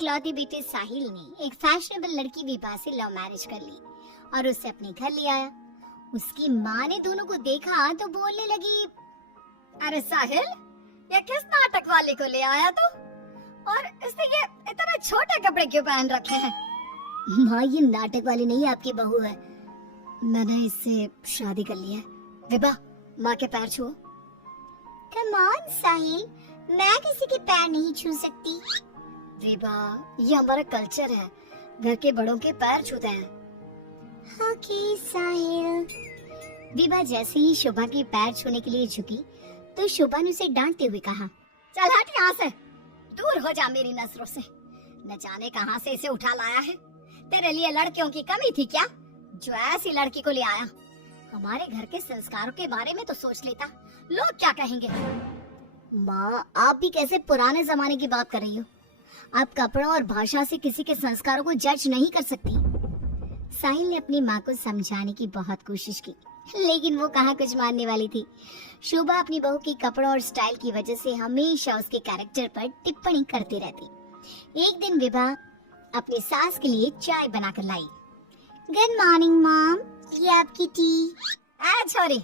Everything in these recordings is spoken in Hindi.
इकलौती बेटे साहिल ने एक फैशनेबल लड़की विभा से लव मैरिज कर ली और उसे अपने घर ले आया। उसकी माँ ने दोनों को देखा तो बोलने लगी, अरे साहिल, ये किस नाटक वाले को ले आया तू? और इसने ये इतने छोटे कपड़े क्यों पहन रखे हैं? माँ, ये नाटक वाली नहीं, आपकी बहू है। मैंने इससे शादी कर ली है। विभा, माँ के पैर छुओ। कम ऑन साहिल, मैं किसी के पैर नहीं छू सकती। विभा, ये हमारा कल्चर है, घर के बड़ों के पैर छूते हैं। ओके साहिल। विभा जैसे ही शोभा के पैर छूने के लिए झुकी तो शोभा ने उसे डांटते हुए कहा, चल हट यहाँ से, दूर हो जा मेरी नजरों से। न जाने कहाँ से इसे उठा लाया है। तेरे लिए लड़कियों की कमी थी क्या, जो ऐसी लड़की को ले आया? हमारे घर के संस्कारों के बारे में तो सोच लेता, लोग क्या कहेंगे? माँ, आप भी कैसे पुराने जमाने की बात कर रही हो? आप कपड़ों और भाषा से किसी के संस्कारों को जज नहीं कर सकती। साहिल ने अपनी माँ को समझाने की बहुत कोशिश की, लेकिन वो कहाँ कुछ मानने वाली थी। शोभा अपनी बहू के कपड़ों और स्टाइल की वजह से हमेशा उसके कैरेक्टर पर टिप्पणी करती रहती। एक दिन विभा अपनी सास के लिए चाय बनाकर लाई। गुड मॉर्निंग मॉम, ये आपकी टी। छोरी,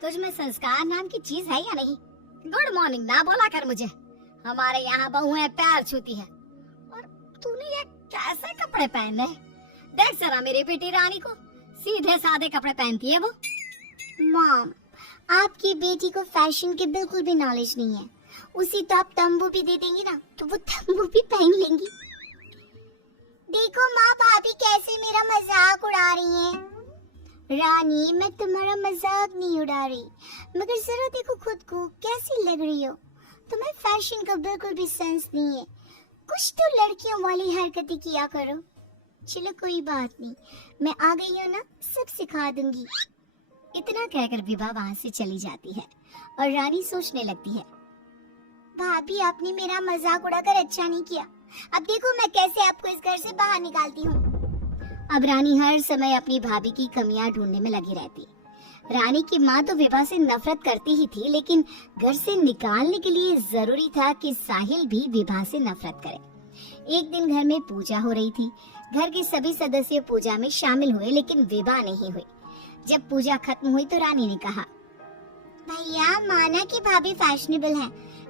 तुझ में संस्कार नाम की चीज है या नहीं? गुड मॉर्निंग ना बोला कर मुझे। हमारे यहाँ बहुएं पैर छूती है, और तूने ये कैसे कपड़े पहने? देख जरा मेरी बेटी रानी को, सीधे सादे कपड़े पहनती है वो। मॉम, आपकी बेटी को फैशन के बिल्कुल भी नॉलेज नहीं है। उसी तो आप तंबू भी दे देंगी ना, तो वो तंबू भी पहन लेंगी। देखो माँ, भाभी कैसे मेरा मजाक उड़ा रही हैं। रानी, मैं तुम्हारा मजाक नहीं उड़ा रही, मगर जरा देखो खुद को, कैसी लग रही हो। तुम्हें फैशन का बिल्कुल भी सेंस नहीं है। कुछ तो लड़कियों वाली हरकतें किया करो। चलो कोई बात नहीं, मैं आ गई हूँ ना, सब सिखा दूंगी। इतना कहकर विभा वहाँ से चली जाती है और रानी सोचने लगती है, भाभी आपने मेरा मजाक उड़ाकर अच्छा नहीं किया। अब देखो मैं कैसे आपको इस घर से बाहर निकालती हूँ। अब रानी हर समय अपनी भाभी की कमियां ढूंढने में लगी रहती। रानी की माँ तो विभा से नफरत करती ही थी, लेकिन घर से निकालने के लिए जरूरी था कि साहिल भी विभा से नफरत करे। एक दिन घर में पूजा हो रही थी। घर के सभी सदस्य पूजा में शामिल हुए, लेकिन विभा नहीं हुई। जब पूजा खत्म हुई तो रानी ने कहा, भैया माना कि भाभी फैशनेबल है,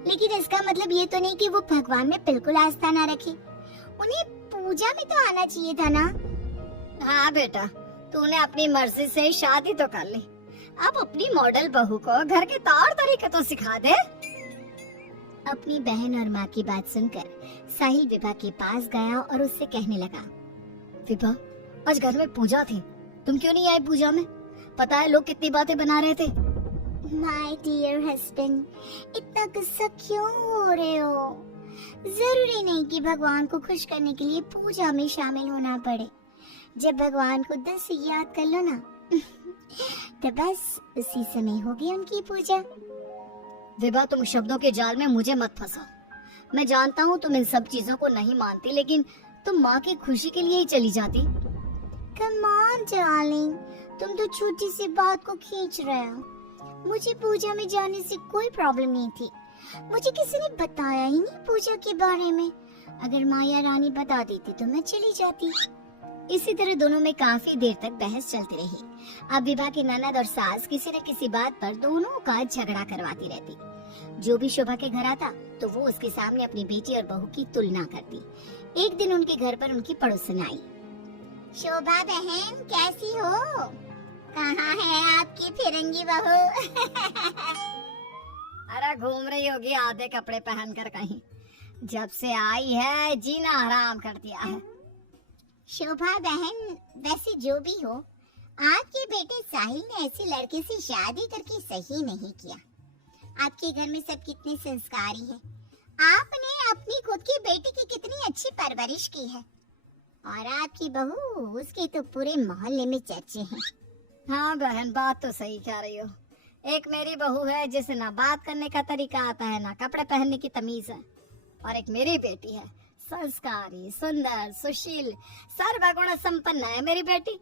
लेकिन इसका मतलब ये तो नहीं कि वो भगवान में बिल्कुल आस्था ना रखे। उन्हें पूजा में तो आना चाहिए था ना। हाँ बेटा, तूने अपनी मर्जी से शादी तो कर ली, अब अपनी मॉडल बहू को घर के तौर तरीके तो सिखा दे। अपनी बहन और माँ की बात सुनकर साहिल विभा के पास गया और उससे कहने लगा, विभा, आज घर में पूजा थी, तुम क्यों नहीं आई पूजा में? पता है लोग कितनी बातें बना रहे थे। माय डियर हस्बैंड, इतना गुस्सा क्यों हो रहे हो? जरूरी नहीं कि भगवान को खुश करने के लिए पूजा में शामिल होना पड़े। जब भगवान को दिल से याद कर लो ना तो बस उसी समय होगी उनकी पूजा। विभा, तुम शब्दों के जाल में मुझे मत फंसाओ। मैं जानता हूँ तुम इन सब चीजों को नहीं मानती, लेकिन तुम माँ की खुशी के लिए ही चली जाती। कम ऑन डार्लिंग, तुम तो छोटी सी बात को खींच रहे हो। मुझे पूजा में जाने से कोई प्रॉब्लम नहीं थी। मुझे किसी ने बताया ही नहीं पूजा के बारे में। अगर माया रानी बता देती तो मैं चली जाती। इसी तरह दोनों में काफी देर तक बहस चलती रही। अब विभा की ननद और सास किसी न किसी बात पर दोनों का झगड़ा करवाती रहती। जो भी शोभा के घर आता तो वो उसके सामने अपनी बेटी और बहू की तुलना करती। एक दिन उनके घर पर उनकी पड़ोसन आई। शोभा बहन, कैसी हो? कहाँ है आपकी फिरंगी बहू? अरे घूम रही होगी आधे कपड़े पहनकर कहीं। जब से आई है जीना हराम कर दिया है। शोभा बहन, वैसे जो भी हो, आपके बेटे साहिल ने ऐसे लड़के से शादी करके सही नहीं किया। आपके घर में सब कितने संस्कारी हैं। आपने अपनी खुद की बेटी की कितनी अच्छी परवरिश की है, और आपकी बहू, उसके तो पूरे मोहल्ले में चर्चे हैं। हाँ बहन, बात तो सही कह रही हो। एक मेरी बहू है जिसे ना बात करने का तरीका आता है, ना कपड़े पहनने की तमीज है, और एक मेरी बेटी है, संस्कारी, सुंदर, सुशील, सर्वगुण संपन्न है मेरी बेटी।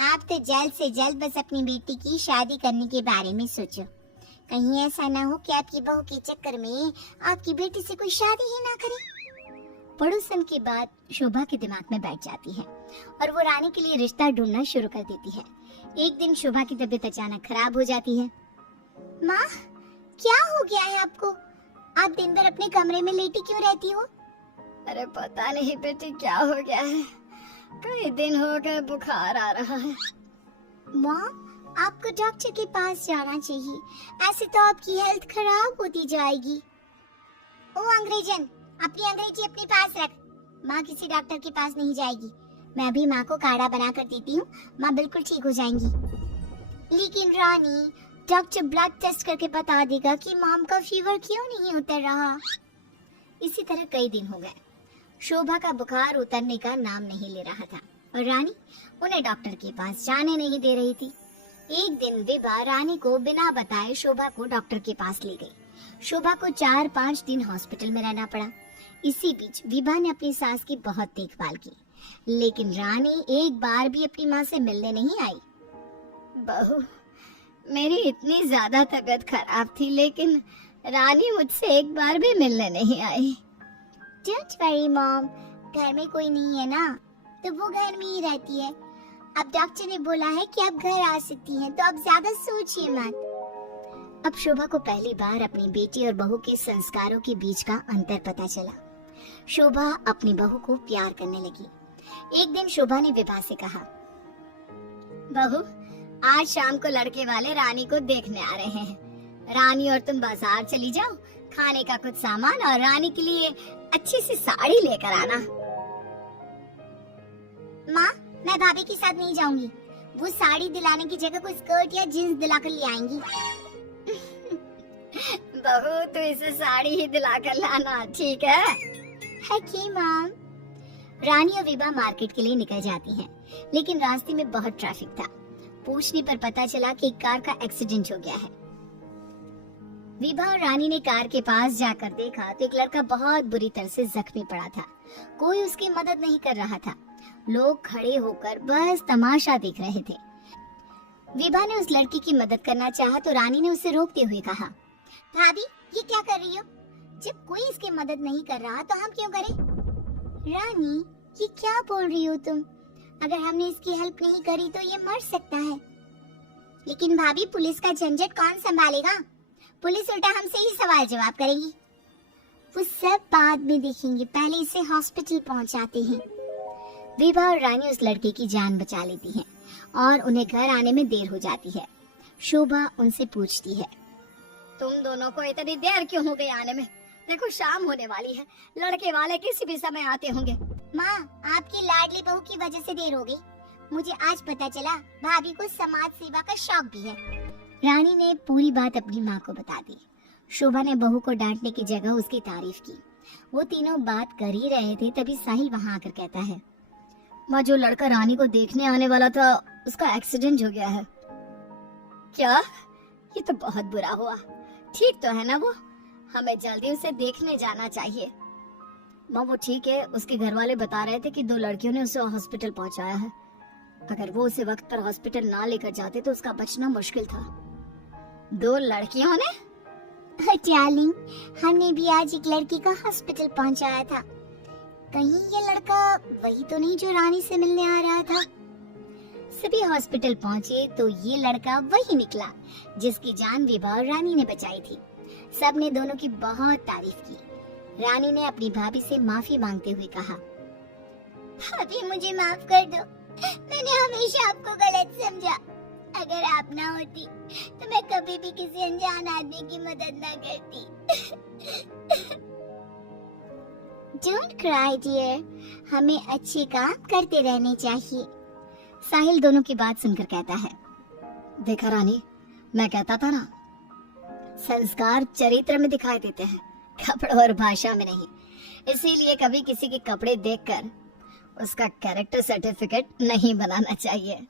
आप तो जल्द से जल्द बस अपनी बेटी की शादी करने के बारे में सोचो। कहीं ऐसा ना हो कि आपकी बहू के चक्कर में आपकी बेटी से कोई शादी ही ना करे। पड़ोसन की बात शोभा के दिमाग में बैठ जाती है और वो रानी के लिए रिश्ता ढूंढना शुरू कर देती है। एक दिन शोभा की तबीयत अचानक खराब हो जाती है। माँ, क्या हो गया है आपको? आप दिन भर अपने कमरे में लेटी क्यों रहती हो? अरे पता नहीं बेटी क्या हो गया है, कई दिन हो गए बुखार आ रहा है। माँ, आपको डॉक्टर के पास जाना चाहिए, ऐसे तो आपकी हेल्थ खराब होती जाएगी। ओ अंग्रेजन, अपनी अंग्रेजी अपने पास रख। माँ किसी डॉक्टर के पास नहीं जाएगी। मैं अभी माँ को काढ़ा बना कर देती हूँ, माँ बिल्कुल ठीक हो जाएंगी। लेकिन रानी, डॉक्टर ब्लड टेस्ट करके बता देगा कि मॉम का फीवर क्यों नहीं उतर रहा। इसी तरह कई दिन हो गए। शोभा का बुखार उतरने का नाम नहीं ले रहा था और रानी उन्हें डॉक्टर के पास जाने नहीं दे रही थी। एक दिन विभा रानी को बिना बताए शोभा को डॉक्टर के पास ले गई। शोभा को 4-5 दिन हॉस्पिटल में रहना पड़ा। इसी बीच विभा ने अपनी सास की बहुत देखभाल की, लेकिन रानी एक बार भी अपनी माँ से मिलने नहीं आई। बहू, मेरी इतनी ज्यादा तबीयत खराब थी, लेकिन रानी मुझसे एक बार भी मिलने नहीं आई। डोंट वरी मॉम, घर में कोई नहीं है ना, तो वो घर में ही रहती है। अब डॉक्टर ने बोला है कि आप घर आ सकती हैं, तो अब ज्यादा सोचिए मत। अब शोभा को पहली बार अपनी बेटी और बहू के संस्कारों के बीच का अंतर पता चला। शोभा अपनी बहू को प्यार करने लगी। एक दिन शोभा ने विभा से कहा, बहू, आज शाम को लड़के वाले रानी को देखने आ रहे हैं। रानी और तुम बाजार चली जाओ, खाने का कुछ सामान और रानी के लिए अच्छी सी साड़ी लेकर आना। माँ, मैं भाभी के साथ नहीं जाऊंगी। वो साड़ी दिलाने की जगह कोई स्कर्ट या जींस दिलाकर ले आएंगी। बहू, तो इसे साड़ी ही दिलाकर लाना, ठीक है? है मॉम। रानी और विभा मार्केट के लिए निकल जाती हैं, लेकिन रास्ते में बहुत ट्रैफिक था। पूछने पर पता चला कि एक कार का एक्सीडेंट हो गया है। विभा और रानी ने कार के पास जाकर देखा तो एक लड़का बहुत बुरी तरह से जख्मी पड़ा था। कोई उसकी मदद नहीं कर रहा था। लोग खड़े होकर बस तमाशा देख रहे थे। विभा ने उस लड़की की मदद करना चाहा तो रानी ने उसे रोकते हुए कहा, भाभी, ये क्या कर रही हो? जब कोई इसकी मदद नहीं कर रहा तो हम क्यों करें? रानी, ये क्या बोल रही हो तुम? अगर हमने इसकी हेल्प नहीं करी तो ये मर सकता है। लेकिन भाभी, पुलिस का झंझट कौन संभालेगा? पुलिस उल्टा हमसे ही सवाल जवाब करेगी। वो सब बाद में देखेंगे, पहले इसे हॉस्पिटल पहुंचाते हैं। विभा और रानी उस लड़के की जान बचा लेती हैं और उन्हें घर आने में देर हो जाती है। शोभा उनसे पूछती है, तुम दोनों को इतनी देर क्यों हो गई आने में? देखो शाम होने वाली है, लड़के वाले किसी भी समय आते होंगे। माँ, आपकी लाडली बहू की वजह से देर हो गई। मुझे आज पता चला भाभी को समाज सेवा का शौक भी है। रानी ने पूरी बात अपनी माँ को बता दी। शोभा ने बहू को डांटने की जगह उसकी तारीफ की। वो तीनों बात कर ही रहे थे, तभी साहिल वहाँ आकर कहता है, माँ, जो लड़का रानी को देखने आने वाला था उसका एक्सीडेंट हो गया है। क्या? ये तो बहुत बुरा हुआ। ठीक तो है ना वो? हमें जल्दी उसे देखने जाना चाहिए। माँ, वो ठीक है, उसके घर वाले बता रहे थे कि 2 लड़कियों ने उसे हॉस्पिटल पहुंचाया है। अगर वो उसे वक्त पर हॉस्पिटल ना लेकर जाते तो उसका बचना मुश्किल था। 2 लड़कियों ने? डार्लिंग, हमने भी आज एक लड़की को हॉस्पिटल पहुंचाया था। कहीं ये लड़का वही तो नहीं जो रानी से मिलने आ रहा था? सभी हॉस्पिटल पहुंचे तो ये लड़का वही निकला जिसकी जान विभा और रानी ने बचाई थी। सबने दोनों की बहुत तारीफ की। रानी ने अपनी भाभी से माफी मांगते हुए कहा, भाभी, मुझे माफ कर दो, मैंने हमेशा आपको गलत समझा। अगर आप ना होती तो मैं कभी भी किसी अनजान आदमी की मदद ना करती। Don't cry dear, हमें अच्छे काम करते रहने चाहिए। साहिल दोनों की बात सुनकर कहता है, देखा रानी, मैं कहता था ना, संस्कार चरित्र में दिखाई देते हैं, कपड़ों और भाषा में नहीं। इसीलिए कभी किसी के कपड़े देखकर उसका कैरेक्टर सर्टिफिकेट नहीं बनाना चाहिए।